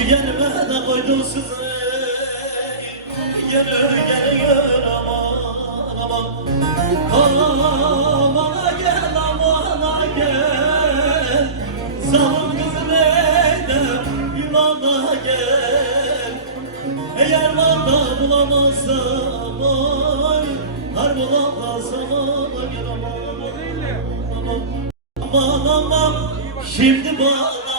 Ciğerime de koydun sizi. Gel gel aman aman. Amana gel amana gel. Zalim kızım eydem yuvana gel. Eğer valla bulamazsam ay, har bulamazsam ay, gel aman aman aman aman. Şimdi bana